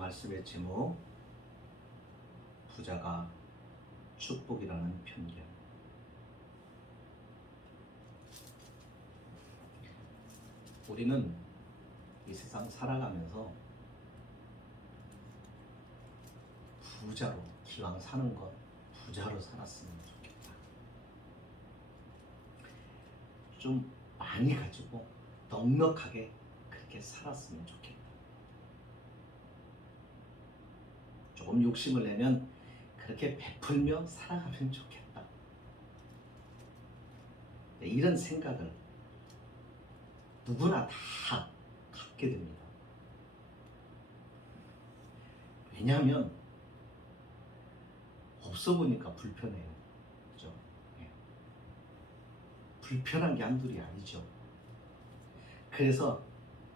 말씀의 제목, 부자가 축복이라는 편견. 우리는 이 세상 살아가면서 부자로 기왕 사는 것, 부자로 살았으면 좋겠다. 좀 많이 가지고 넉넉하게 그렇게 살았으면 좋겠다. 조금 욕심을 내면 그렇게 베풀며 살아가면 좋겠다. 네, 이런 생각을 누구나 다 갖게 됩니다. 왜냐하면 없어 보니까 불편해요. 그죠? 네. 불편한 게 한둘이 아니죠. 그래서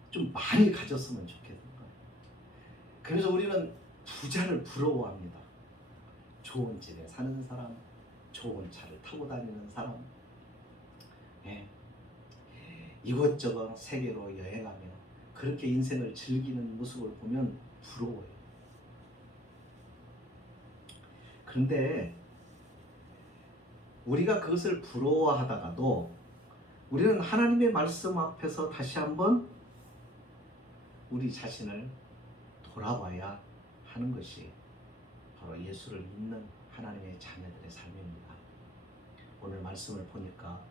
좀 많이 가졌으면 좋겠는 거예요. 그래서 우리는 부자를 부러워합니다. 좋은 집에 사는 사람, 좋은 차를 타고 다니는 사람, 네. 이것저것 세계로 여행하며 그렇게 인생을 즐기는 모습을 보면 부러워요. 그런데 우리가 그것을 부러워하다가도 우리는 하나님의 말씀 앞에서 다시 한번 우리 자신을 돌아봐야 하는 것이 바로 예수를 믿는 하나님의 자녀들의 삶입니다. 오늘 말씀을 보니까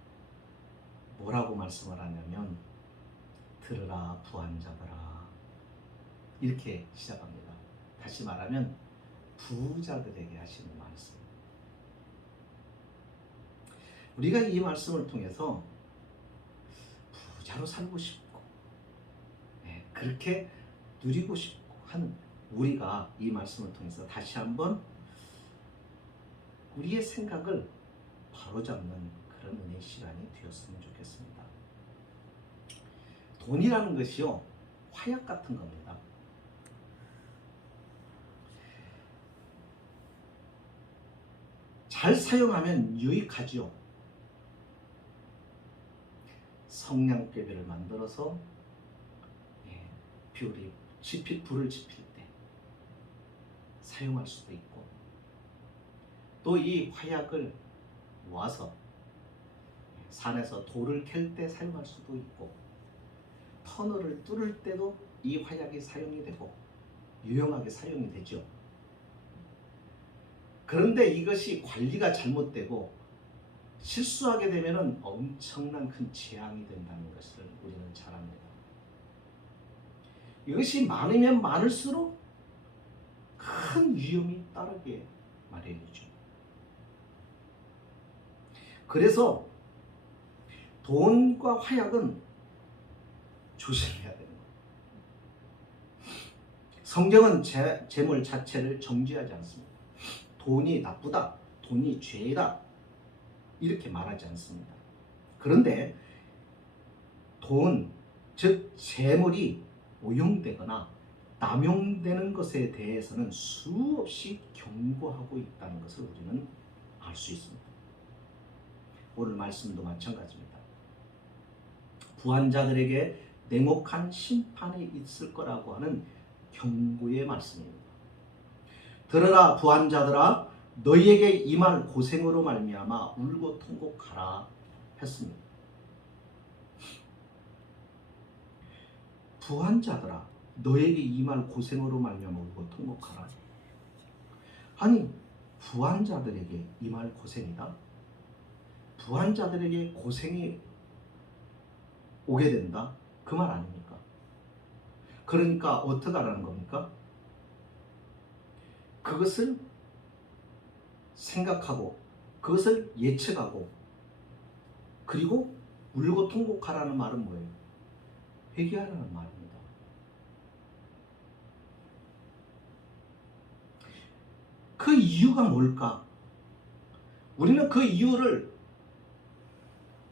뭐라고 말씀을 하냐면 들으라 부한자들아, 이렇게 시작합니다. 다시 말하면 부자들에게 하시는 말씀. 우리가 이 말씀을 통해서 부자로 살고 싶고 그렇게 누리고 싶고 하는 우리가 이 말씀을 통해서 다시 한번 우리의 생각을 바로잡는 그런 은혜의 시간이 되었으면 좋겠습니다. 돈이라는 것이요, 화약 같은 겁니다. 잘 사용하면 유익하지요. 성냥개비를 만들어서 불을 지필 때 사용할 수도 있고, 또 이 화약을 모아서 산에서 돌을 캘 때 사용할 수도 있고, 터널을 뚫을 때도 이 화약이 사용이 되고 유용하게 사용이 되죠. 그런데 이것이 관리가 잘못되고 실수하게 되면 엄청난 큰 재앙이 된다는 것을 우리는 잘 압니다. 이것이 많으면 많을수록 큰 위험이 따르게 마련이죠. 그래서 돈과 화약은 조심해야 되는 거예요. 성경은 재물 자체를 정죄하지 않습니다. 돈이 나쁘다, 돈이 죄다, 이렇게 말하지 않습니다. 그런데 돈, 즉 재물이 오용되거나 남용되는 것에 대해서는 수없이 경고하고 있다는 것을 우리는 알 수 있습니다. 오늘 말씀도 마찬가지입니다. 부한 자들에게 냉혹한 심판이 있을 거라고 하는 경고의 말씀입니다. 들으라 부한 자들아, 너희에게 임할 고생으로 말미암아 울고 통곡하라 했습니다. 부한 자들아, 너희에게 임할 고생으로 말미암아 울고 통곡하라. 아니, 부한 자들에게 임할 고생이다? 부한 자들에게 고생이 오게 된다? 그 말 아닙니까? 그러니까 어떻게 하라는 겁니까? 그것을 생각하고 그것을 예측하고 그리고 울고 통곡하라는 말은 뭐예요? 회개하라는 말입니다. 그 이유가 뭘까? 우리는 그 이유를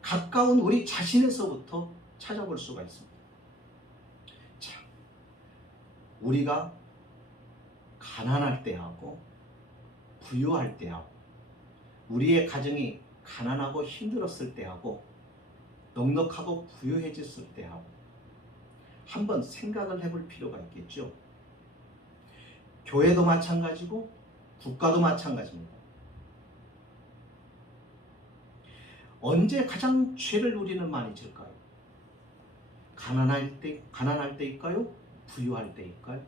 가까운 우리 자신에서부터 찾아볼 수가 있습니다. 자, 우리가 가난할 때하고 부유할 때하고 우리의 가정이 가난하고 힘들었을 때하고 넉넉하고 부유해졌을 때하고 한번 생각을 해볼 필요가 있겠죠. 교회도 마찬가지고 국가도 마찬가지입니다. 언제 가장 죄를 우리는 많이 질까요? 가난할 때일까요? 부유할 때일까요?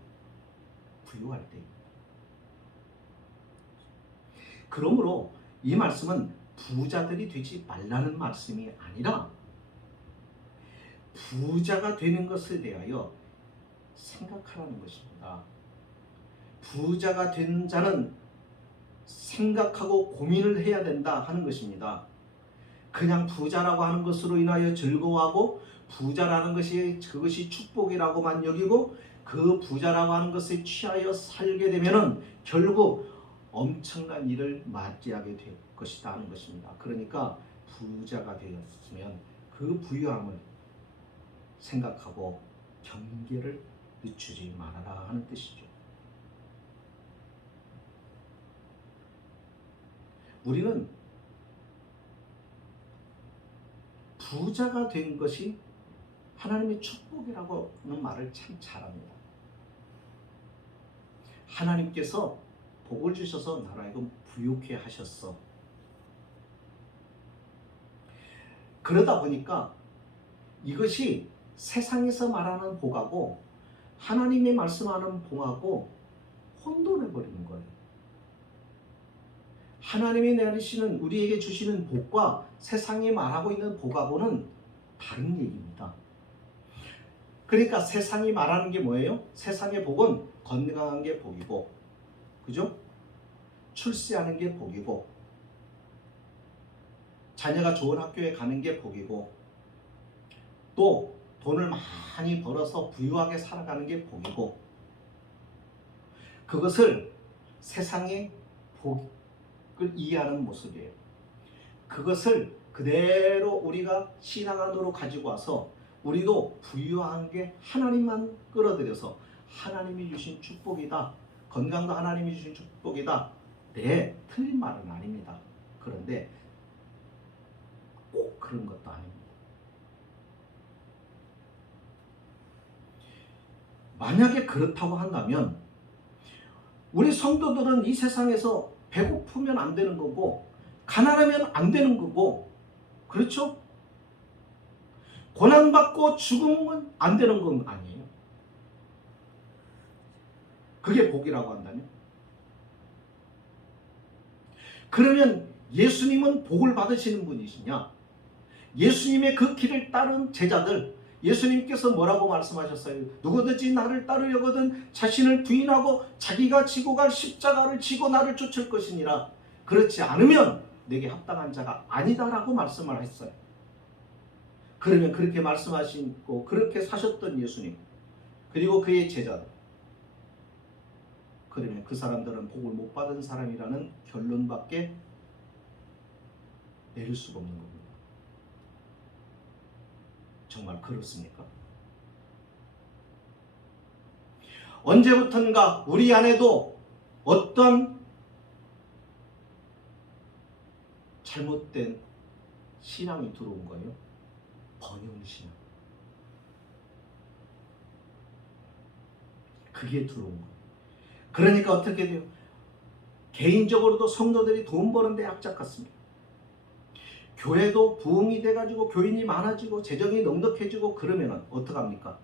부유할 때입니다. 그러므로 이 말씀은 부자들이 되지 말라는 말씀이 아니라 부자가 되는 것에 대하여 생각하라는 것입니다. 부자가 된 자는 생각하고 고민을 해야 된다 하는 것입니다. 그냥 부자라고 하는 것으로 인하여 즐거워하고 부자라는 것이 그것이 축복이라고만 여기고 그 부자라고 하는 것에 취하여 살게 되면은 결국 엄청난 일을 맞이하게 될 것이다 하는 것입니다. 그러니까 부자가 되었으면 그 부유함을 생각하고 경계를 늦추지 말아라 하는 뜻이죠. 우리는 부자가 된 것이 하나님의 축복이라고 하는 말을 참 잘합니다. 하나님께서 복을 주셔서 나로 하여금 부유케 하셨어. 그러다 보니까 이것이 세상에서 말하는 복하고 하나님이 말씀하는 복하고 혼돈해 버리는 거예요. 하나님이 내리시는 우리에게 주시는 복과 세상이 말하고 있는 복하고는 다른 얘기입니다. 그러니까 세상이 말하는 게 뭐예요? 세상의 복은 건강한 게 복이고, 그죠? 출세하는 게 복이고, 자녀가 좋은 학교에 가는 게 복이고, 또 돈을 많이 벌어서 부유하게 살아가는 게 복이고, 그것을 세상의 복을 이해하는 모습이에요. 그것을 그대로 우리가 신앙 안으로 가지고 와서 우리도 부유한 게 하나님만 끌어들여서 하나님이 주신 축복이다. 건강도 하나님이 주신 축복이다. 네, 틀린 말은 아닙니다. 그런데 꼭 그런 것도 아닙니다. 만약에 그렇다고 한다면 우리 성도들은 이 세상에서 배고프면 안 되는 거고 가난하면 안 되는 거고, 그렇죠? 고난받고 죽으면 안 되는 건 아니에요. 그게 복이라고 한다면? 그러면 예수님은 복을 받으시는 분이시냐? 예수님의 그 길을 따른 제자들, 예수님께서 뭐라고 말씀하셨어요? 누구든지 나를 따르려거든 자신을 부인하고 자기가 지고 갈 십자가를 지고 나를 쫓을 것이니라. 그렇지 않으면 내게 합당한 자가 아니다라고 말씀을 했어요. 그러면 그렇게 말씀하시고 그렇게 사셨던 예수님, 그리고 그의 제자들, 그러면 그 사람들은 복을 못 받은 사람이라는 결론밖에 내릴 수가 없는 겁니다. 정말 그렇습니까? 언제부턴가 우리 안에도 어떤 잘못된 신앙이 들어온 거예요. 번영신앙. 그게 들어온 거예요. 그러니까 어떻게 돼요? 개인적으로도 성도들이 돈 버는데 악착같습니다. 교회도 부흥이 돼가지고 교인이 많아지고 재정이 넉넉해지고 그러면 어떡합니까?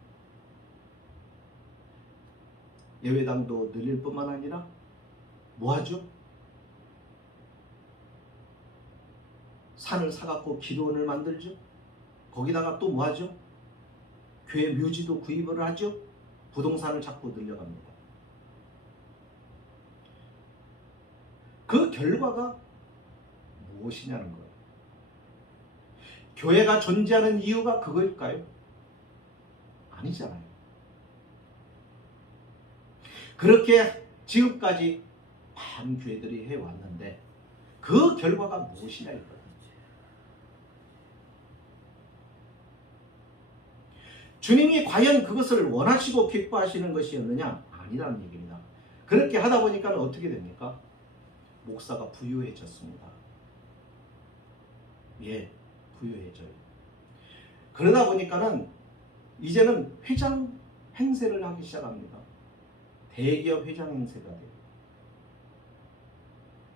예배당도 늘릴 뿐만 아니라 뭐하죠? 산을 사갖고 기도원을 만들죠. 거기다가 또 뭐하죠? 교회 묘지도 구입을 하죠. 부동산을 자꾸 늘려갑니다. 그 결과가 무엇이냐는 거예요. 교회가 존재하는 이유가 그거일까요? 아니잖아요. 그렇게 지금까지 많은 교회들이 해왔는데 그 결과가 무엇이냐 이거예요. 주님이 과연 그것을 원하시고 기뻐하시는 것이었느냐? 아니라는 얘기입니다. 그렇게 하다 보니까 어떻게 됩니까? 목사가 부유해졌습니다. 예, 부유해져요. 그러다 보니까는 이제는 회장 행세를 하기 시작합니다. 대기업 회장 행세가 돼요.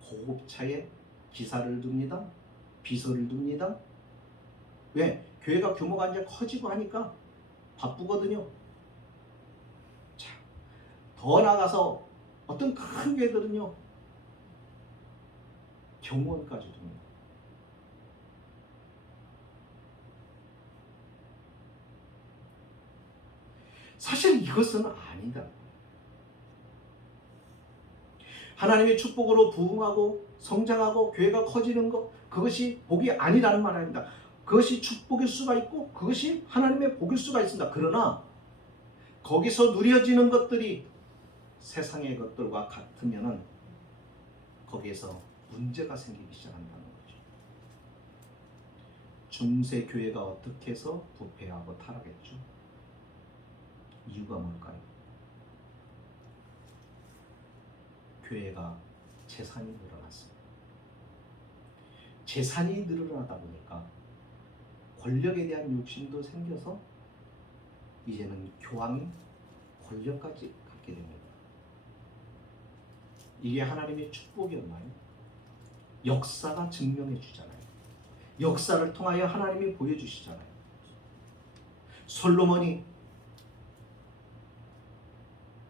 고급차에 기사를 둡니다. 비서를 둡니다. 왜? 교회가 규모가 이제 커지고 하니까 바쁘거든요. 자, 더 나가서 어떤 큰 교회들은요, 경호원까지 둡니다. 사실 이것은 아니다. 하나님의 축복으로 부흥하고 성장하고 교회가 커지는 것, 그것이 복이 아니라는 말 아닙니다. 그것이 축복일 수가 있고 그것이 하나님의 복일 수가 있습니다. 그러나 거기서 누려지는 것들이 세상의 것들과 같으면은 거기에서 문제가 생기기 시작한다는 거죠. 중세 교회가 어떻게 해서 부패하고 타락했죠? 이유가 뭘까요? 교회가 재산이 늘어났습니다. 재산이 늘어나다 보니까 권력에 대한 욕심도 생겨서 이제는 교황이 권력까지 갖게 됩니다. 이게 하나님의 축복이었나요? 역사가 증명해 주잖아요. 역사를 통하여 하나님이 보여주시잖아요. 솔로몬이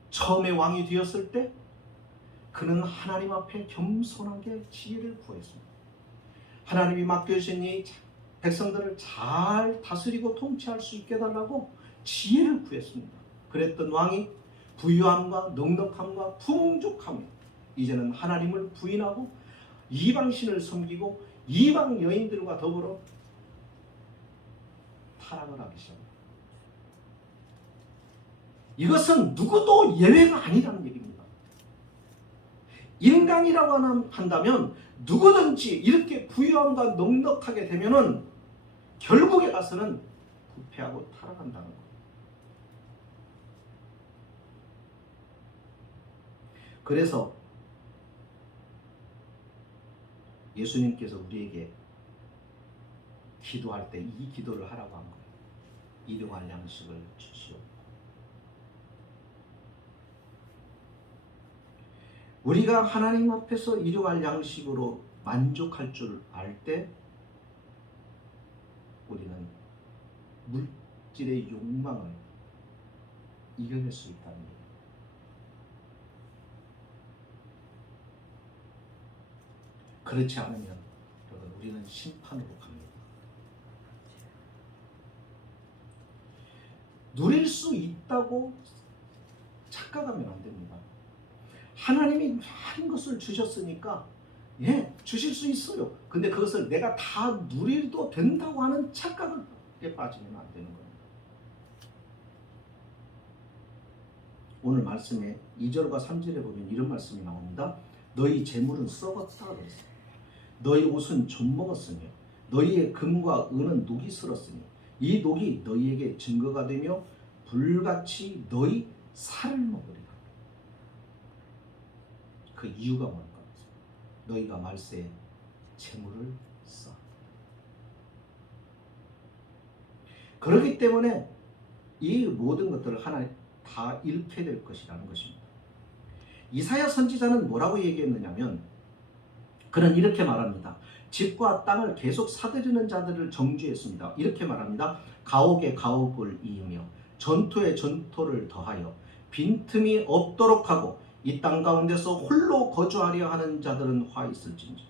처음에 왕이 되었을 때 그는 하나님 앞에 겸손하게 지혜를 구했습니다. 하나님이 맡겨주신 이 백성들을 잘 다스리고 통치할 수 있게 해달라고 지혜를 구했습니다. 그랬던 왕이 부유함과 넉넉함과 풍족함에 이제는 하나님을 부인하고 이방신을 섬기고 이방 여인들과 더불어 타락을 하기 시작합니다. 이것은 누구도 예외가 아니라는 얘기입니다. 인간이라고 한다면 누구든지 이렇게 부유함과 넉넉하게 되면은 결국에 가서는 부패하고 타락한다는 거예요. 그래서 예수님께서 우리에게 기도할 때 이 기도를 하라고 한 거예요. 일용할 양식을 주시오. 우리가 하나님 앞에서 일용할 양식으로 만족할 줄 알 때 우리는 물질의 욕망을 이겨낼 수 있다는 거예요. 그렇지 않으면 여러분 우리는 심판으로 갑니다. 누릴 수 있다고 착각하면 안 됩니다. 하나님이 많은 것을 주셨으니까 주실 수 있어요. 근데 그것을 내가 다 누리도 된다고 하는 착각에 빠지면 안 되는 겁니다. 오늘 말씀에 2절과 3절에 보면 이런 말씀이 나옵니다. 너희 재물은 썩었다 그랬어요. 너희 옷은 좀 먹었으며 너희의 금과 은은 녹이 슬었으니 이 녹이 너희에게 증거가 되며 불같이 너희 살을 먹으리라. 그 이유가 뭘까? 너희가 말세에 재물을 쌓아. 그렇기 때문에 이 모든 것들을 하나 다 잃게 될 것이라는 것입니다. 이사야 선지자는 뭐라고 얘기했느냐면 그는 이렇게 말합니다. 집과 땅을 계속 사들이는 자들을 정죄했습니다. 이렇게 말합니다. 가옥에 가옥을 이으며 전토에 전토를 더하여 빈틈이 없도록 하고 이 땅 가운데서 홀로 거주하려 하는 자들은 화 있을진지.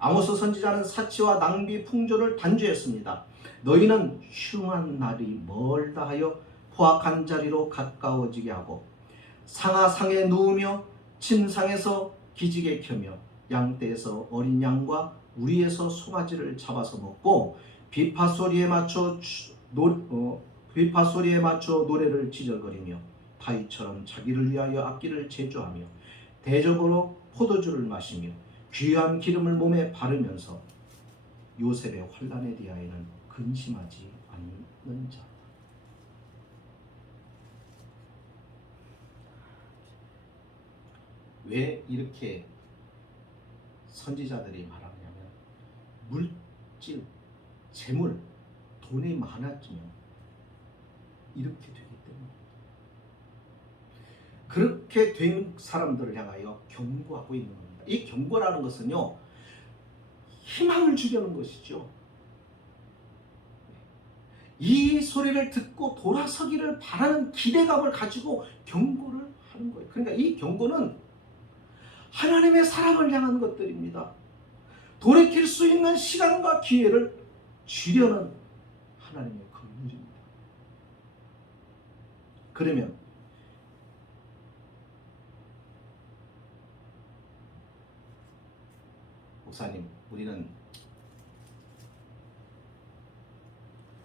아모스 선지자는 사치와 낭비 풍조를 단죄했습니다. 너희는 흉한 날이 멀다 하여 포악한 자리로 가까워지게 하고 상하상에 누우며 침상에서 기지개 켜며 양떼에서 어린 양과 우리에서 송아지를 잡아서 먹고 비파소리에 맞춰 노래를 지저거리며 다윗처럼 자기를 위하여 악기를 제조하며 대접으로 포도주를 마시며 귀한 기름을 몸에 바르면서 요셉의 환난에 대하여는 근심하지 않는 자. 왜 이렇게 선지자들이 말하냐면 물질, 재물, 돈이 많아지면 이렇게 되기 때문에 그렇게 된 사람들을 향하여 경고하고 있는 겁니다. 이 경고라는 것은요, 희망을 주려는 것이죠. 이 소리를 듣고 돌아서기를 바라는 기대감을 가지고 경고를 하는 거예요. 그러니까 이 경고는 하나님의 사랑을 향한 것들입니다. 돌이킬 수 있는 시간과 기회를 주려는 하나님의 긍휼입니다. 그러면 목사님, 우리는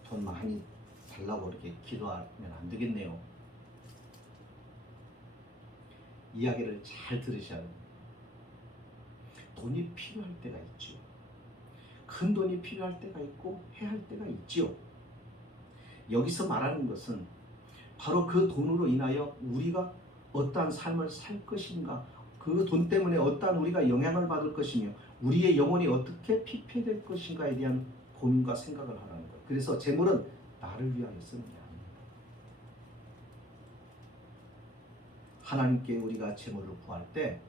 돈 많이 달라고 이렇게 기도하면 안 되겠네요. 이야기를 잘 들으셔야 합니다. 돈이 필요할 때가 있죠. 큰 돈이 필요할 때가 있고 해야 할 때가 있지요. 여기서 말하는 것은 바로 그 돈으로 인하여 우리가 어떠한 삶을 살 것인가, 그 돈 때문에 어떠한 우리가 영향을 받을 것이며 우리의 영혼이 어떻게 피폐될 것인가에 대한 고민과 생각을 하라는 거예요. 그래서 재물은 나를 위하여 쓰는 게 아닙니다. 하나님께 우리가 재물을 구할 때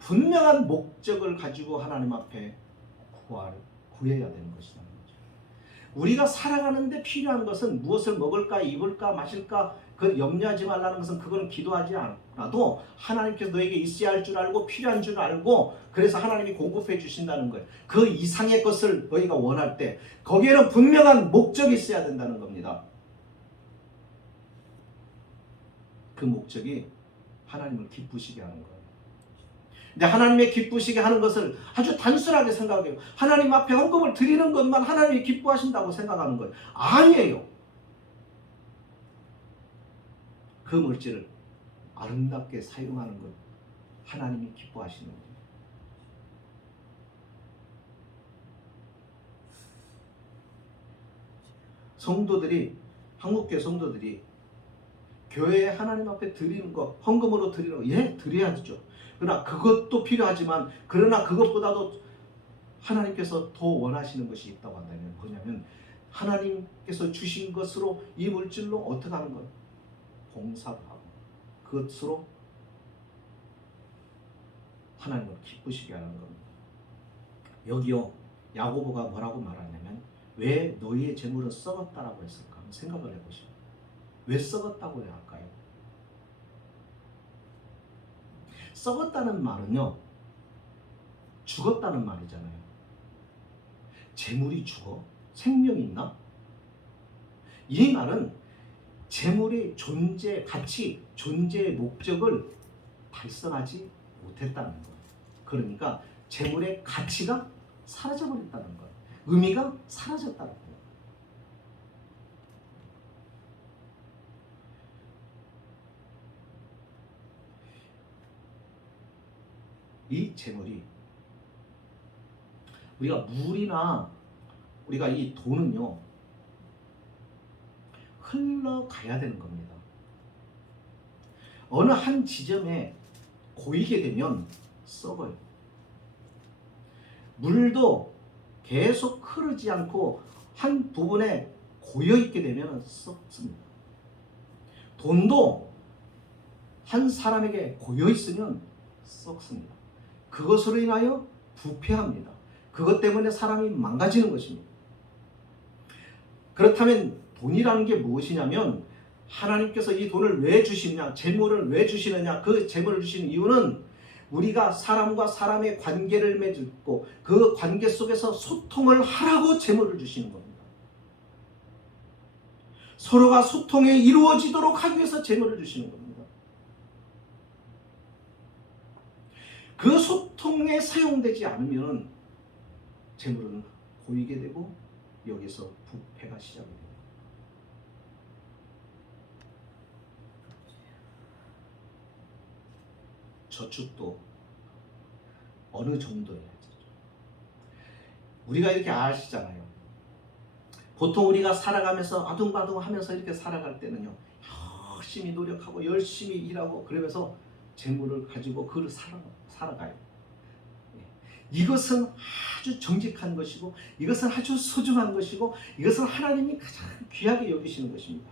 분명한 목적을 가지고 하나님 앞에 구해야 되는 것이라는 거죠. 우리가 살아가는데 필요한 것은 무엇을 먹을까, 입을까, 마실까, 그 염려하지 말라는 것은 그건 기도하지 않아도 하나님께서 너에게 있어야 할 줄 알고 필요한 줄 알고 그래서 하나님이 공급해 주신다는 거예요. 그 이상의 것을 너희가 원할 때 거기에는 분명한 목적이 있어야 된다는 겁니다. 그 목적이 하나님을 기쁘시게 하는 거예요. 근데 하나님의 기쁘시게 하는 것을 아주 단순하게 생각해요. 하나님 앞에 헌금을 드리는 것만 하나님이 기뻐하신다고 생각하는 거예요. 아니에요. 그 물질을 아름답게 사용하는 것 하나님이 기뻐하시는 거예요. 성도들이, 한국교회 성도들이 교회에 하나님 앞에 드리는 거, 헌금으로 드리는 거, 예, 드려야죠. 그러나 그것도 필요하지만, 그러나 그것보다도 하나님께서 더 원하시는 것이 있다고 한다면 뭐냐면 하나님께서 주신 것으로 이 물질로 어떻게 하는 것? 봉사를 하고 그것으로 하나님을 기쁘시게 하는 겁니다. 여기요, 야고보가 뭐라고 말하냐면 왜 너희의 재물은 썩었다라고 했을까? 한번 생각을 해보시오. 왜 썩었다고 해야 할까요? 썩었다는 말은요, 죽었다는 말이잖아요. 재물이 죽어? 생명이 있나? 이 말은 재물의 존재, 가치, 존재의 목적을 달성하지 못했다는 거예요. 그러니까 재물의 가치가 사라져버렸다는 거예요. 의미가 사라졌다는 거예요. 이 재물이 우리가 물이나 우리가 이 돈은요 흘러가야 되는 겁니다. 어느 한 지점에 고이게 되면 썩어요. 물도 계속 흐르지 않고 한 부분에 고여있게 되면 썩습니다. 돈도 한 사람에게 고여있으면 썩습니다. 그것으로 인하여 부패합니다. 그것 때문에 사람이 망가지는 것입니다. 그렇다면 돈이라는 게 무엇이냐면 하나님께서 이 돈을 왜 주시느냐, 재물을 왜 주시느냐, 그 재물을 주시는 이유는 우리가 사람과 사람의 관계를 맺고 그 관계 속에서 소통을 하라고 재물을 주시는 겁니다. 서로가 소통이 이루어지도록 하기 위해서 재물을 주시는 겁니다. 그 소통에 사용되지 않으면 재물은 고이게 되고 여기서 부패가 시작이 됩니다. 저축도 어느 정도여야 되죠. 우리가 이렇게 아시잖아요. 보통 우리가 살아가면서 아둥바둥 하면서 이렇게 살아갈 때는요, 열심히 노력하고 열심히 일하고 그러면서 재물을 가지고 그를 살아가요. 이것은 아주 정직한 것이고 이것은 아주 소중한 것이고 이것은 하나님이 가장 귀하게 여기시는 것입니다.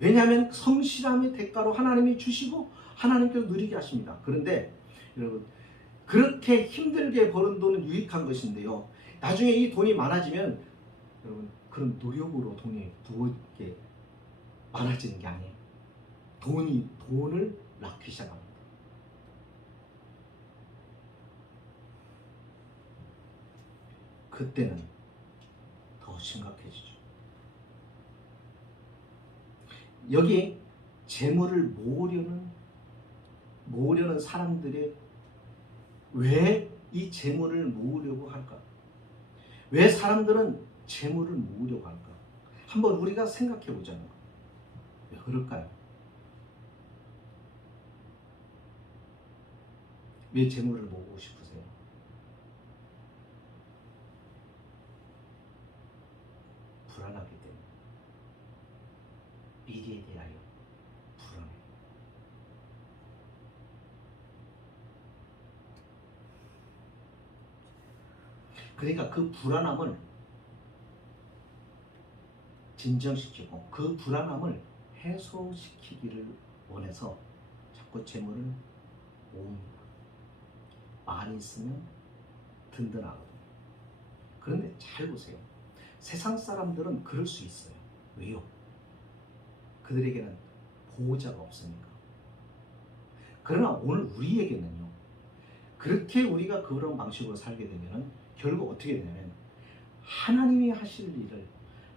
왜냐하면 성실함의 대가로 하나님이 주시고 하나님께서 누리게 하십니다. 그런데 여러분, 그렇게 힘들게 버는 돈은 유익한 것인데요, 나중에 이 돈이 많아지면 여러분, 그런 노력으로 돈이 부어게 많아지는 게 아니에요. 돈을 낳기 시작합니다. 그때는 더 심각해지죠. 여기 재물을 모으려는 사람들이 왜 이 재물을 모으려고 할까? 왜 사람들은 재물을 모으려고 할까? 한번 우리가 생각해 보자는 거예요. 왜 그럴까요? 왜 재물을 모으고 싶으세요? 불안하기 때문에. 미래에 대하여 불안해. 그러니까 그 불안함을 진정시키고 그 불안함을 해소시키기를 원해서 자꾸 재물을 모읍니다. 많이 있으면 든든하거든요. 그런데 잘 보세요. 세상 사람들은 그럴 수 있어요. 왜요? 그들에게는 보호자가 없으니까. 그러나 오늘 우리에게는요, 그렇게 우리가 그런 방식으로 살게 되면은 결국 어떻게 되냐면 하나님이 하실 일을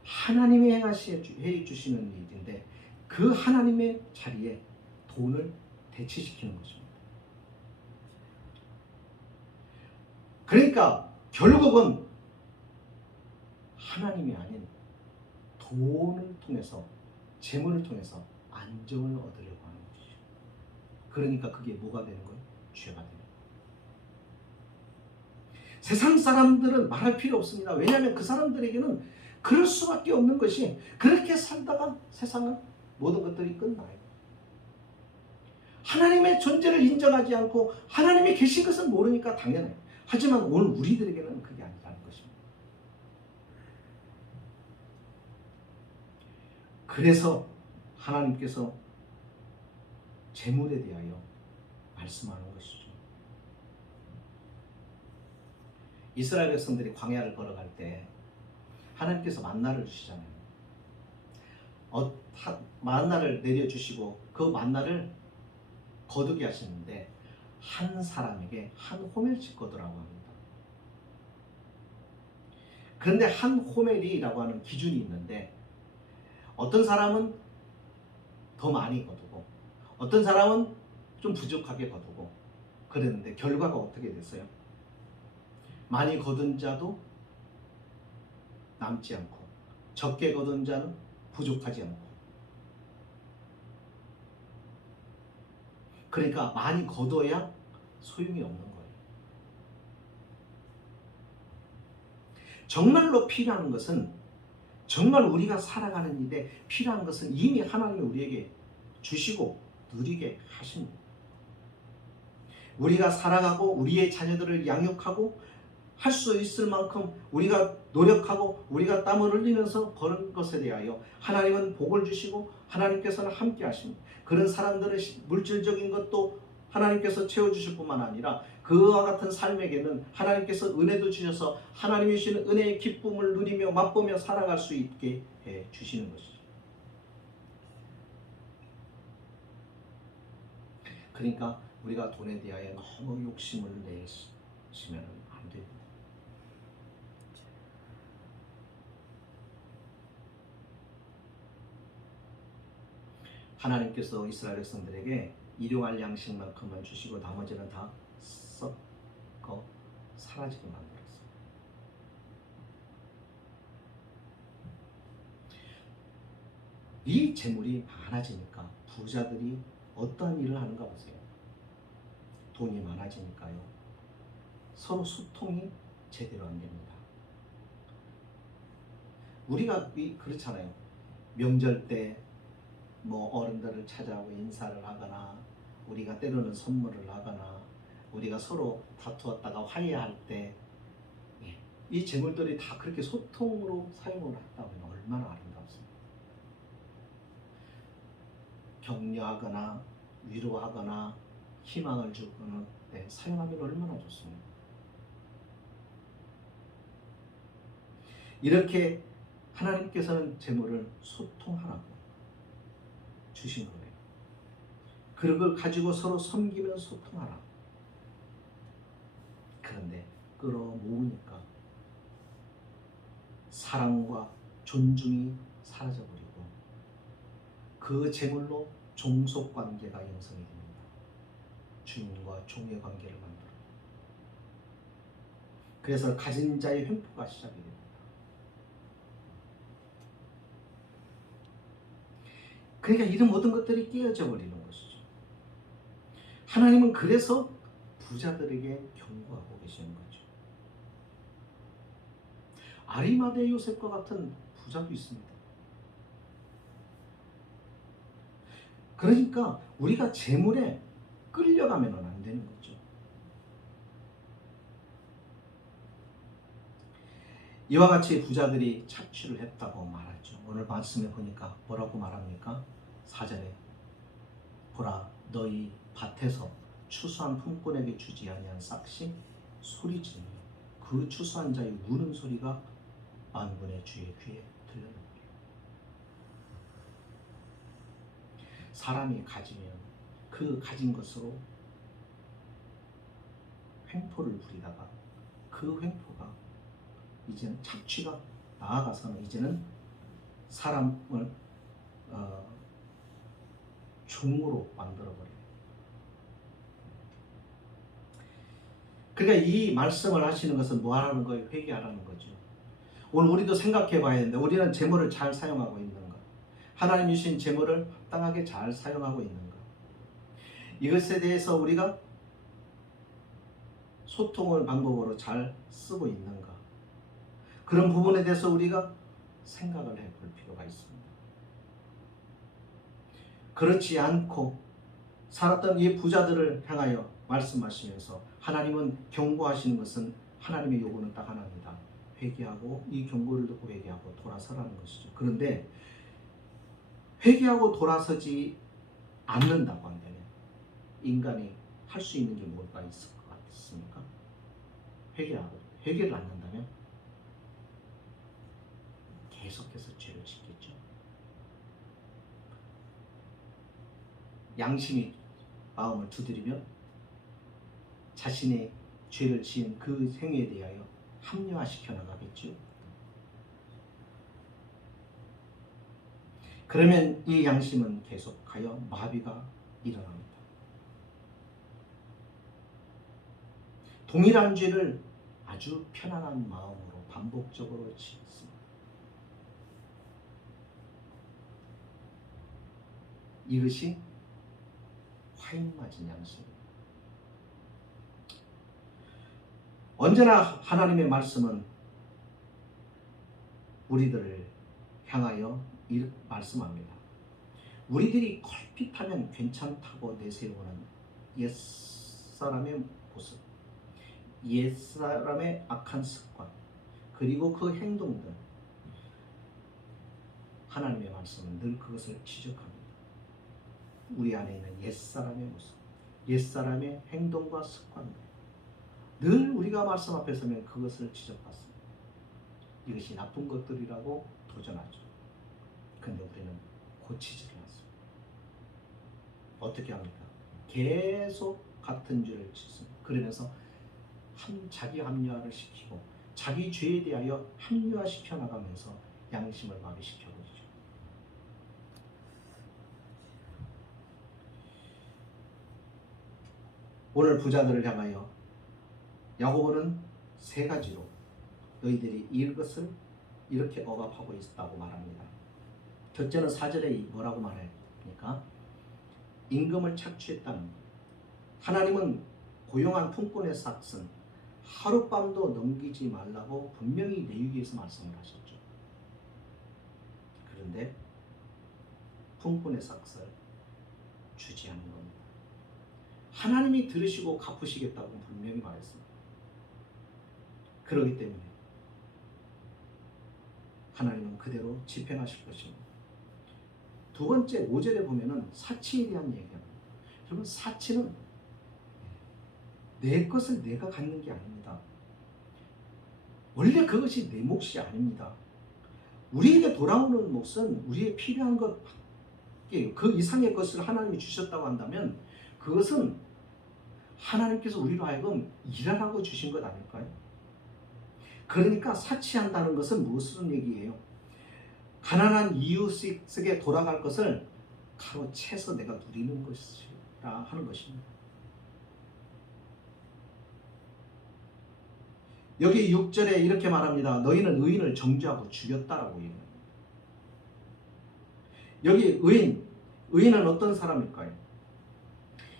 하나님이 해 주시는 일인데 그 하나님의 자리에 돈을 대치시키는 것입니다. 그러니까 결국은 하나님이 아닌 돈을 통해서, 재물을 통해서 안정을 얻으려고 하는 것이죠. 그러니까 그게 뭐가 되는 거예요? 죄가 되는 거예요. 세상 사람들은 말할 필요 없습니다. 왜냐하면 그 사람들에게는 그럴 수밖에 없는 것이, 그렇게 살다가 세상은 모든 것들이 끝나요. 하나님의 존재를 인정하지 않고 하나님이 계신 것은 모르니까 당연해요. 하지만 오늘 우리들에게는 그게 아니라는 것입니다. 그래서 하나님께서 재물에 대하여 말씀하는 것이죠. 이스라엘 백성들이 광야를 걸어갈 때 하나님께서 만나를 주시잖아요. 만나를 내려주시고 그 만나를 거두게 하시는데 한 사람에게 한 호멜씩 거두라고 합니다. 그런데 한 호멜이라고 하는 기준이 있는데 어떤 사람은 더 많이 거두고 어떤 사람은 좀 부족하게 거두고 그랬는데 결과가 어떻게 됐어요? 많이 거둔 자도 남지 않고 적게 거둔 자는 부족하지 않고, 그러니까 많이 거둬야 소용이 없는 거예요. 정말로 필요한 것은, 정말 우리가 살아가는 일에 필요한 것은 이미 하나님이 우리에게 주시고 누리게 하십니다. 우리가 살아가고 우리의 자녀들을 양육하고 할 수 있을 만큼 우리가 노력하고 우리가 땀을 흘리면서 버는 것에 대하여 하나님은 복을 주시고 하나님께서는 함께 하십니다. 그런 사람들은 물질적인 것도 하나님께서 채워주실 뿐만 아니라 그와 같은 삶에게는 하나님께서 은혜도 주셔서 하나님이 주시는 은혜의 기쁨을 누리며 맛보며 살아갈 수 있게 해 주시는 것이죠. 그러니까 우리가 돈에 대하여 너무 욕심을 내시면 안 됩니다. 하나님께서 이스라엘 백성들에게 일용할 양식만큼만 주시고 나머지는 다 썩어 사라지게 만들었어요. 이 재물이 많아지니까 부자들이 어떠한 일을 하는가 보세요. 돈이 많아지니까요, 서로 소통이 제대로 안 됩니다. 우리가 그렇잖아요. 명절 때 어른들을 찾아오고 인사를 하거나 우리가 때로는 선물을 하거나 우리가 서로 다투었다가 화해할 때 이 재물들이 다 그렇게 소통으로 사용을 한다면 얼마나 아름답습니까? 격려하거나 위로하거나 희망을 주거나 사용하면 얼마나 좋습니까? 이렇게 하나님께서는 재물을 소통하라고 주신 거예요. 그걸 가지고 서로 섬기면 소통하라. 그런데 끌어모으니까 사랑과 존중이 사라져버리고 그 재물로 종속관계가 형성이 됩니다. 주인과 종의 관계를 만들어. 그래서 가진 자의 횡포가 시작이 됩니다. 그러니까 이런 모든 것들이 깨어져 버리는 것이죠. 하나님은 그래서 부자들에게 경고하고 계시는 거죠. 아리마대 요셉과 같은 부자도 있습니다. 그러니까 우리가 재물에 끌려가면 안 되는 거죠. 이와 같이 부자들이 착취를 했다고 말하죠. 오늘 말씀에 보니까 뭐라고 말합니까? 4절에 보라 너희 밭에서 추수한 품꾼에게 주지 아니한 싹시 소리지르며 그 추수한 자의 우는 소리가 만군의 주의 귀에 들려옵니다. 사람이 가지면 그 가진 것으로 횡포를 부리다가 그 횡포가 이제는 착취가 나아가서는 이제는 사람을 종으로 만들어버려요. 그러니까 이 말씀을 하시는 것은 뭐 하라는 거예요? 회개하라는 거죠. 오늘 우리도 생각해 봐야 되는데 우리는 재물을 잘 사용하고 있는가? 하나님 주신 재물을 합당하게 잘 사용하고 있는가? 이것에 대해서 우리가 소통을 방법으로 잘 쓰고 있는가? 그런 부분에 대해서 우리가 생각을 해볼 필요가 있습니다. 그렇지 않고 살았던 이 부자들을 향하여 말씀하시면서 하나님은 경고하시는 것은 하나님의 요구는 딱 하나입니다. 회개하고 이 경고를 듣고 회개하고 돌아서라는 것이죠. 그런데 회개하고 돌아서지 않는다고 한다면 인간이 할 수 있는 게 뭐가 있을 것 같습니까? 회개를 안 한다면 계속해서 죄를 짓겠죠. 양심이 마음을 두드리면 자신의 죄를 지은 그 행위에 대하여 합리화시켜 나가겠죠. 그러면 이 양심은 계속하여 마비가 일어납니다. 동일한 죄를 아주 편안한 마음으로 반복적으로 짓습니다. 이것이 화인 맞은 양심입니다. 언제나 하나님의 말씀은 우리들을 향하여 이렇게 말씀합니다. 우리들이 걸핏하면 괜찮다고 내세우는 옛사람의 모습, 옛사람의 악한 습관, 그리고 그 행동들, 하나님의 말씀은 늘 그것을 지적합니다. 우리 안에 있는 옛사람의 모습, 옛사람의 행동과 습관들, 늘 우리가 말씀 앞에 서면 그것을 지적받습니다. 이것이 나쁜 것들이라고 도전하죠. 그런데 우리는 고치지를 않습니다. 어떻게 합니까? 계속 같은 죄를 짓습니다. 그러면서 자기 합리화를 시키고 자기 죄에 대하여 합리화시켜 나가면서 양심을 마비시켜 버리죠. 오늘 부자들을 향하여 야고보는 세 가지로 너희들이 이것을 이렇게 억압하고 있다고 말합니다. 첫째는 4절에 뭐라고 말합니까? 임금을 착취했다는 것. 하나님은 고용한 품꾼의 삭은 하룻밤도 넘기지 말라고 분명히 레위기에서 말씀을 하셨죠. 그런데 품꾼의 삭을 주지 않는 겁니다. 하나님이 들으시고 갚으시겠다고 분명히 말했습니다. 그렇기 때문에 하나님은 그대로 집행하실 것입니다. 두 번째 5절에 보면은 사치에 대한 얘기합니다. 여러분, 사치는 내 것을 내가 갖는 게 아닙니다. 원래 그것이 내 몫이 아닙니다. 우리에게 돌아오는 몫은 우리의 필요한 것, 그 이상의 것을 하나님이 주셨다고 한다면 그것은 하나님께서 우리로 하여금 일하라고 주신 것 아닐까요? 그러니까 사치한다는 것은 무슨 얘기예요? 가난한 이웃에게 돌아갈 것을 가로채서 내가 누리는 것이라 하는 것입니다. 여기 6절에 이렇게 말합니다. 너희는 의인을 정죄하고 죽였다라고 얘기합니다. 여기 의인은 어떤 사람일까요?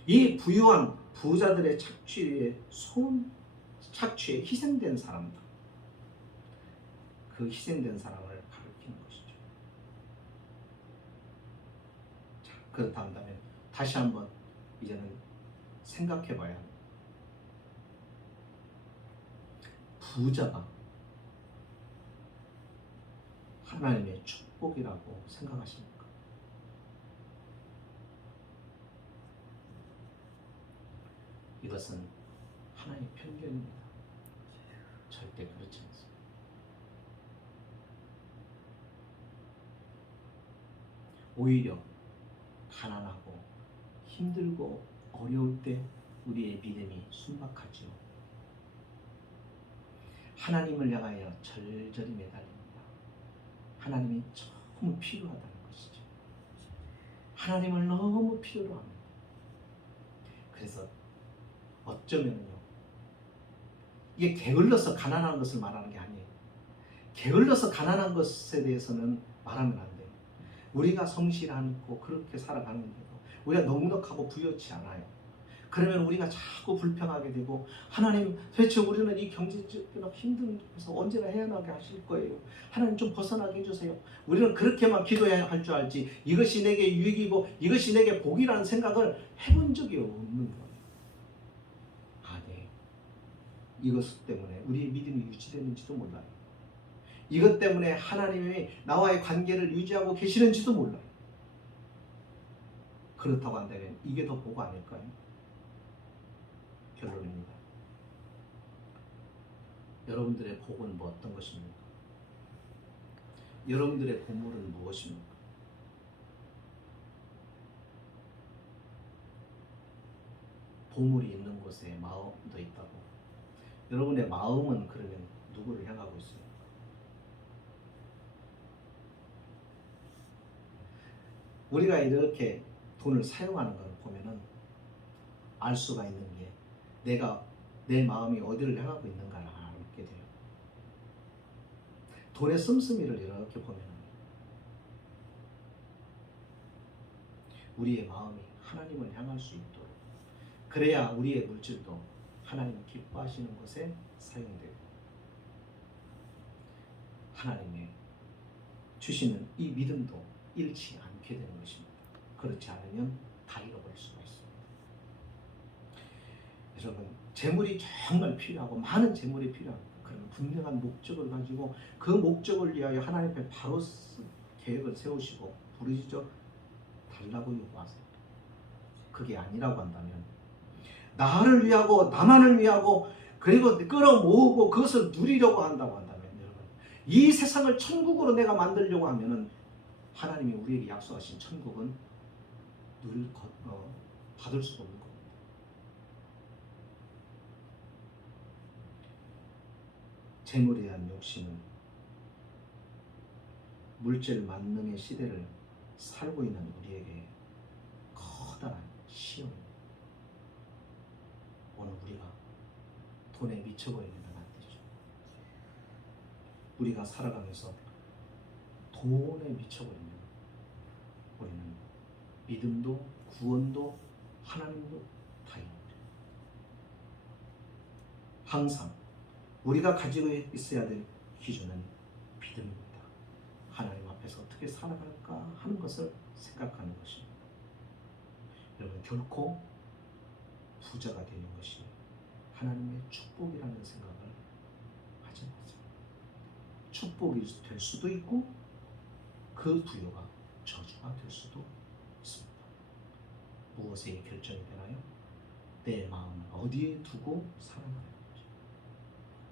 이 부유한 부자들의 착취에 희생된 사람들. 그 희생된 사람을 가리키는 것이죠. 자, 그렇다 한다면 다시 한번 이제는 생각해 봐야 합니다. 부자가 하나님의 축복이라고 생각하십니까? 이것은 하나님의 편견입니다. 절대 그렇지 않습니다. 오히려 가난하고 힘들고 어려울 때 우리의 믿음이 순박하지요. 하나님을 향하여 절절히 매달립니다. 하나님이 너무 필요하다는 것이죠. 하나님을 너무 필요로 합니다. 그래서 어쩌면요, 이게 게을러서 가난한 것을 말하는 게 아니에요. 게을러서 가난한 것에 대해서는 말하면 안 돼요. 우리가 성실히 않고 그렇게 살아가는데도 우리가 넉넉하고 부유치 않아요. 그러면 우리가 자꾸 불평하게 되고, 하나님 도대체 우리는 이 경제적으로 힘든 데서 언제나 헤어나게 하실 거예요. 하나님 좀 벗어나게 해주세요. 우리는 그렇게만 기도해야 할 줄 알지 이것이 내게 유익이고 이것이 내게 복이라는 생각을 해본 적이 없는 거예요. 아니에요. 이것 때문에 우리의 믿음이 유지되는지도 몰라요. 이것 때문에 하나님이 나와의 관계를 유지하고 계시는지도 몰라요. 그렇다고 한다면 이게 더 복 아닐까요? 결론입니다. 여러분들의 복은 뭐 어떤 것입니까? 여러분들의 보물은 무엇입니까? 보물이 있는 곳에 마음도 있다고. 여러분의 마음은 그러면 누구를 향하고 있습니까? 우리가 이렇게 돈을 사용하는 것을 보면은 알 수가 있는 게, 내 마음이 어디를 향하고 있는가를 알게 돼요. 돈의 씀씀이를 이렇게 보면 우리의 마음이 하나님을 향할 수 있도록, 그래야 우리의 물질도 하나님을 기뻐하시는 것에 사용되고 하나님의 주시는 이 믿음도 잃지 않게 되는 것입니다. 그렇지 않으면 다 잃어버릴 수가 있습니다. 여러분, 재물이 정말 필요하고 많은 재물이 필요합니다. 그런 분명한 목적을 가지고 그 목적을 위하여 하나님 앞에 바로 계획을 세우시고 부르짖어 달라고 요구하세요. 그게 아니라고 한다면, 나를 위하고 나만을 위하고 그리고 끌어모으고 그것을 누리려고 한다고 한다면, 여러분, 이 세상을 천국으로 내가 만들려고 하면은 하나님이 우리에게 약속하신 천국은 받을 수가 없는 겁니다. 재물에 대한 욕심은 물질 만능의 시대를 살고 있는 우리에게 커다란 시험입니다. 오늘 우리가 돈에 미쳐버리면 안 되죠. 우리가 살아가면서 돈에 미쳐버리면 우리는 믿음도 구원도 하나님도 다 잃어버려요. 항상 우리가 가지고 있어야 될 기준은 믿음입니다. 하나님 앞에서 어떻게 살아갈까 하는 것을 생각하는 것입니다. 여러분, 결코 부자가 되는 것이 하나님의 축복이라는 생각을 하지 마세요. 축복이 될 수도 있고 그 부여가 저주. 부자가 될 수도 있습니다. 무엇에 결정이 되나요? 내 마음을 어디에 두고 살아가는 거죠.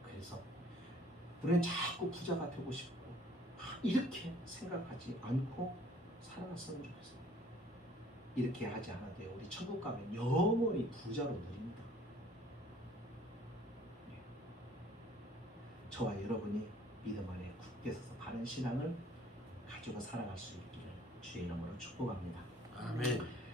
그래서 우리는 자꾸 부자가 되고 싶고 이렇게 생각하지 않고 살아갔으면 좋겠어요. 이렇게 하지 않아도요, 우리 천국 가면 영원히 부자로 누립니다. 네. 저와 여러분이 믿음 안에 굳게 서서 바른 신앙을 가지고 살아갈 수 있기를 주의 이름으로 축복합니다. 아멘.